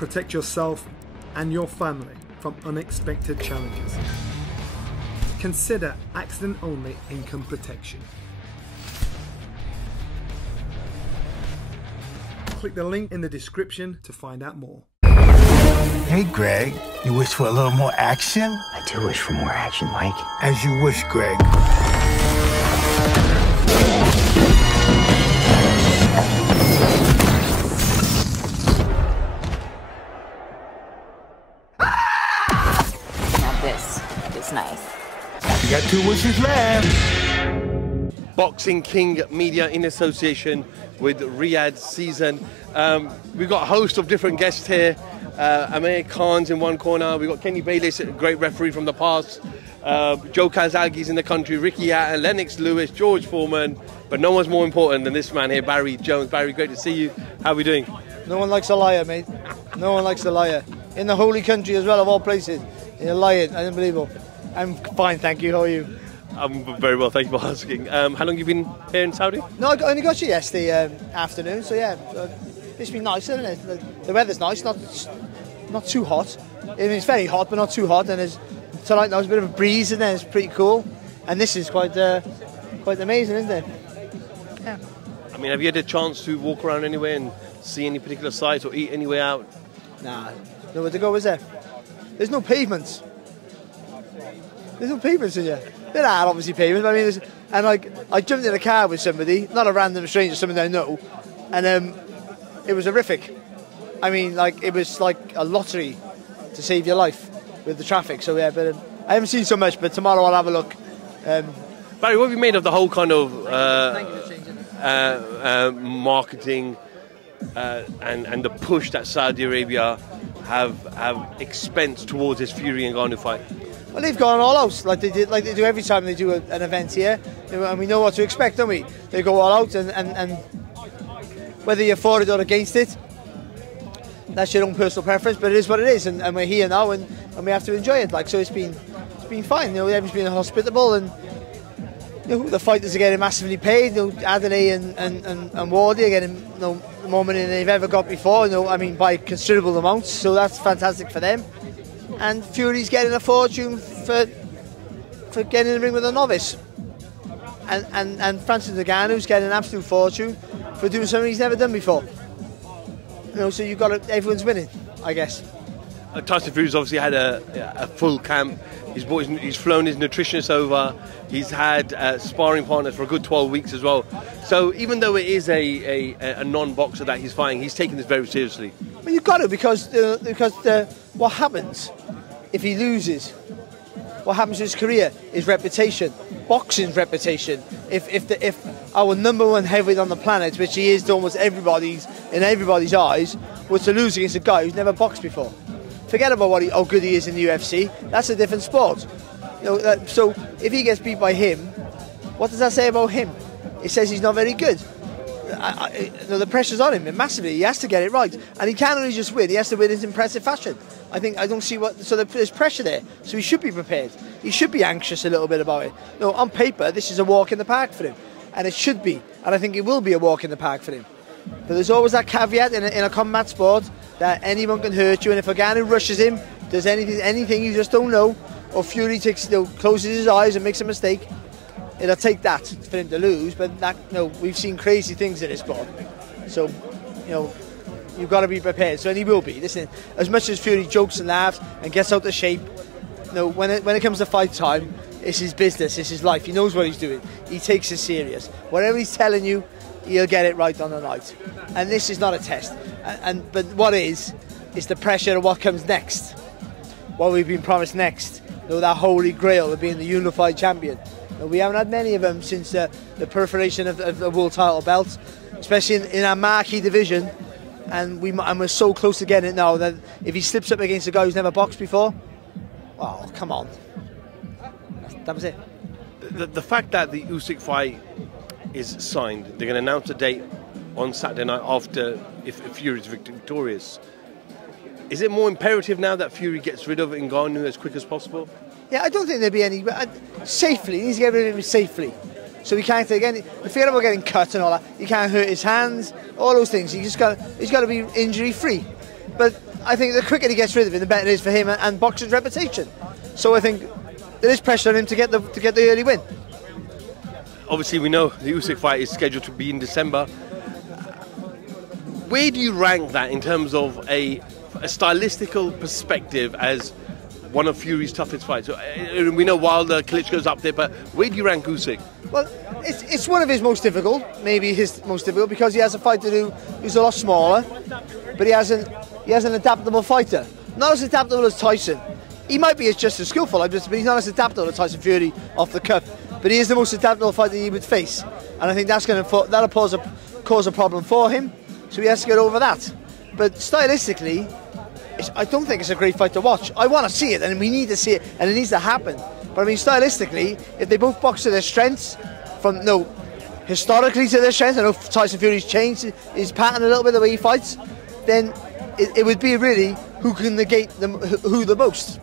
protect yourself and your family from unexpected challenges. Consider accident-only income protection. Click the link in the description to find out more. Hey, Greg, you wish for a little more action? I do wish for more action, Mike. As you wish, Greg. Now this is nice. You got 2 wishes left. Boxing King Media in association with Riyadh Season. We've got a host of different guests here. Amir Khan's in one corner. We've got Kenny Bayliss, a great referee from the past. Joe Kazagi's in the country. Ricky Hatton, Lennox Lewis, George Foreman. But no one's more important than this man here, Barry Jones. Barry, great to see you. How are we doing? No one likes a liar, mate. No one likes a liar. In the holy country as well, of all places. You're lying. Unbelievable. I'm fine, thank you. How are you? I'm very well, thank you for asking. How long have you been here in Saudi? No, I only got you yesterday afternoon, so yeah. It's been nice, isn't it? The weather's nice, not too hot. I mean, it's very hot, but not too hot. And tonight there's a bit of a breeze, and it's pretty cool. And this is quite amazing, isn't it? Yeah. I mean, have you had a chance to walk around anywhere and see any particular sites or eat anywhere out? Nah, nowhere to go, is there? There's no pavements. There's no pavements in here. There are obviously pavements, but I mean, I jumped in a car with somebody, not a random stranger, somebody I know, and it was horrific. I mean, it was like a lottery to save your life with the traffic. So yeah, but I haven't seen so much, but tomorrow I'll have a look. Barry, what have you made of the whole kind of marketing and the push that Saudi Arabia have expensed towards this Fury and Ngannou fight? Well, they've gone all out, like they do every time they do an event here, and we know what to expect, don't we? They go all out, and whether you're for it or against it, that's your own personal preference, but it is what it is, and we're here now, and we have to enjoy it. So it's been fine. Everyone's been hospitable, and the fighters are getting massively paid. Adelaide and Wardy are getting more money than they've ever got before. I mean, by considerable amounts. So that's fantastic for them. And Fury's getting a fortune for getting in the ring with a novice. And Francis Ngannou's getting an absolute fortune for doing something he's never done before. So everyone's winning, I guess. Tyson Fury's obviously had a full camp. He's flown his nutritionist over. He's had sparring partners for a good 12 weeks as well. So even though it is a non-boxer that he's fighting, he's taking this very seriously. Well, you've got to, because what happens if he loses? What happens to his career? His reputation, boxing's reputation. If our number one heavyweight on the planet, which he is to almost everybody's eyes, was to lose against a guy who's never boxed before. Forget about how good he is in the UFC. That's a different sport. So if he gets beat by him, what does that say about him? It says he's not very good. The pressure's on him massively. He has to get it right, and he can't only just win. He has to win in impressive fashion. I don't see what. So there's pressure there. So he should be prepared. He should be anxious a little bit about it. On paper, this is a walk in the park for him, and it should be. And I think it will be a walk in the park for him. But there's always that caveat in a combat sport that anyone can hurt you, and if a guy who rushes him does anything you just don't know, or Fury closes his eyes and makes a mistake, it'll take that for him to lose. But we've seen crazy things in this sport, so you've got to be prepared. So, and he will be. Listen, as much as Fury jokes and laughs and gets out of shape, when it comes to fight time, it's his business, it's his life. He knows what he's doing. He takes it serious. Whatever he's telling you, he'll get it right on the night. And this is not a test. But what is the pressure of what comes next. What we've been promised next. That holy grail of being the unified champion. We haven't had many of them since the perforation of the world title belt, especially in our marquee division. And we're so close to getting it now that if he slips up against a guy who's never boxed before, well, come on. That was it. The fact that the Usyk fight is signed, they're going to announce a date on Saturday night after if Fury is victorious. Is it more imperative now that Fury gets rid of Ngannou as quick as possible? Yeah, I don't think there'd be any. Safely, he needs to get rid of him safely. So he can't take any. Forget about getting cut and all that. He can't hurt his hands, all those things. He's got to be injury free. But I think the quicker he gets rid of it, the better it is for him and boxing's reputation. So I think there is pressure on him to get the early win. Obviously, we know the Usyk fight is scheduled to be in December. Where do you rank that in terms of a stylistical perspective as one of Fury's toughest fights? So, we know Wilder, Klitschko's up there, but where do you rank Usyk? Well, it's one of his most difficult, maybe his most difficult, because he has a fight to do who's a lot smaller, but he has an adaptable fighter. Not as adaptable as Tyson. He might be just as skillful, but he's not as adaptable as Tyson Fury off the cuff. But he is the most adaptable fighter he would face, and I think that'll cause a problem for him. So he has to get over that. But stylistically, I don't think it's a great fight to watch. I want to see it, and we need to see it, and it needs to happen. But I mean, stylistically, if they both box to their strengths, historically to their strengths, I know Tyson Fury's changed his pattern a little bit the way he fights, then it would be really who can negate who the most.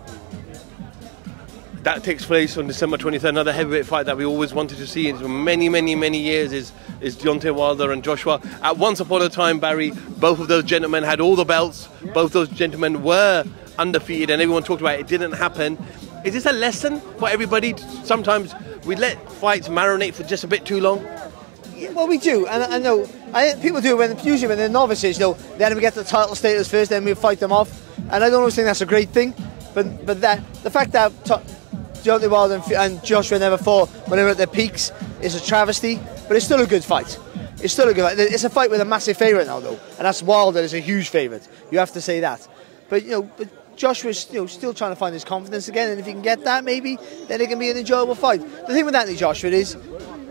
That takes place on December 23rd. Another heavyweight fight that we always wanted to see for many, many, many years is Deontay Wilder and Joshua. At once upon a time, Barry, both of those gentlemen had all the belts. Both those gentlemen were undefeated, and everyone talked about it. It didn't happen. Is this a lesson for everybody? Sometimes we let fights marinate for just a bit too long. Yeah, well, we do, and I know people do usually when they're novices. Then we get the title status first, then we fight them off, and I don't always think that's a great thing. But the fact that Deontay Wilder and Joshua never fought when they were at their peaks is a travesty, but it's still a good fight. It's still a good fight. It's a fight with a massive favourite now, though, and that's Wilder is a huge favourite. You have to say that. But Joshua's still trying to find his confidence again, and if he can get that, maybe then it can be an enjoyable fight. The thing with Anthony Joshua is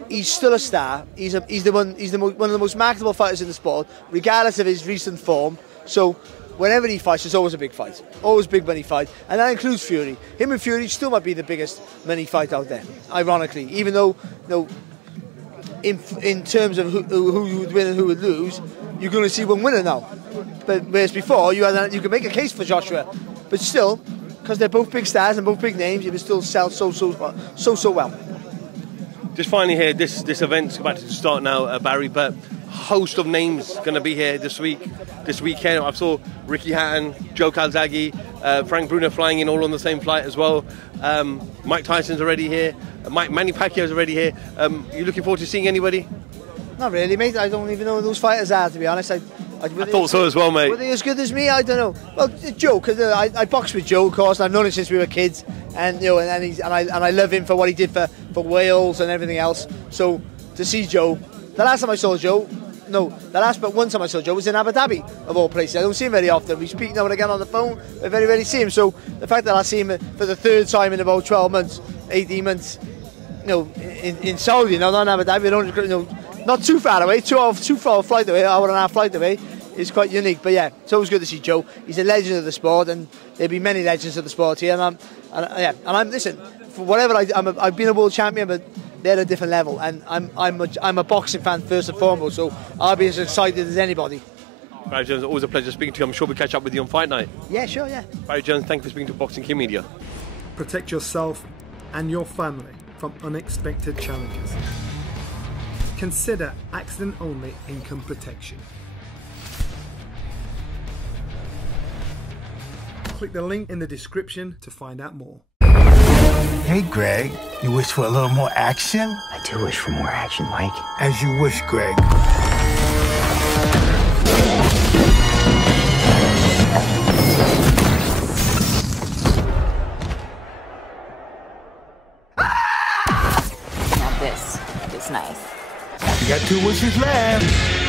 he's still a star. He's one of the most marketable fighters in the sport, regardless of his recent form. So whenever he fights, it's always a big fight. Always big money fight. And that includes Fury. Him and Fury still might be the biggest money fight out there, ironically. Even though, in terms of who would win and who would lose, you're going to see one winner now. But whereas before, you could make a case for Joshua. But still, because they're both big stars and both big names, it would still sell so well. Just finally here, this event's about to start now, Barry, but a host of names going to be here this weekend. I saw Ricky Hatton, Joe Calzaghe, Frank Bruno flying in all on the same flight as well. Mike Tyson's already here. Manny Pacquiao's already here. You looking forward to seeing anybody? Not really, mate. I don't even know who those fighters are, to be honest. I thought so as well, mate. Were they as good as me? I don't know. Well, Joe, because I boxed with Joe, of course. And I've known him since we were kids, and I love him for what he did for Wales and everything else. So to see Joe, the last time I saw Joe, but one time I saw Joe was in Abu Dhabi, of all places. I don't see him very often. We speak now and again on the phone. I very rarely see him. So the fact that I see him for the third time in about 12 months, 18 months, in Saudi, not in Abu Dhabi, not too far away, 2 hour flight away, hour and a half flight away, is quite unique. But yeah, it's always good to see Joe. He's a legend of the sport, and there'll be many legends of the sport here. Listen, for whatever I've been a world champion, but they're at a different level, and I'm a boxing fan first and foremost, so I'll be as excited as anybody. Barry Jones, always a pleasure speaking to you. I'm sure we'll catch up with you on Fight Night. Yeah, sure, yeah. Barry Jones, thank you for speaking to Boxing King Media. Protect yourself and your family from unexpected challenges. Consider accident-only income protection. Click the link in the description to find out more. Hey, Greg, you wish for a little more action? I do wish for more action, Mike. As you wish, Greg. Now this is nice. You got 2 wishes left.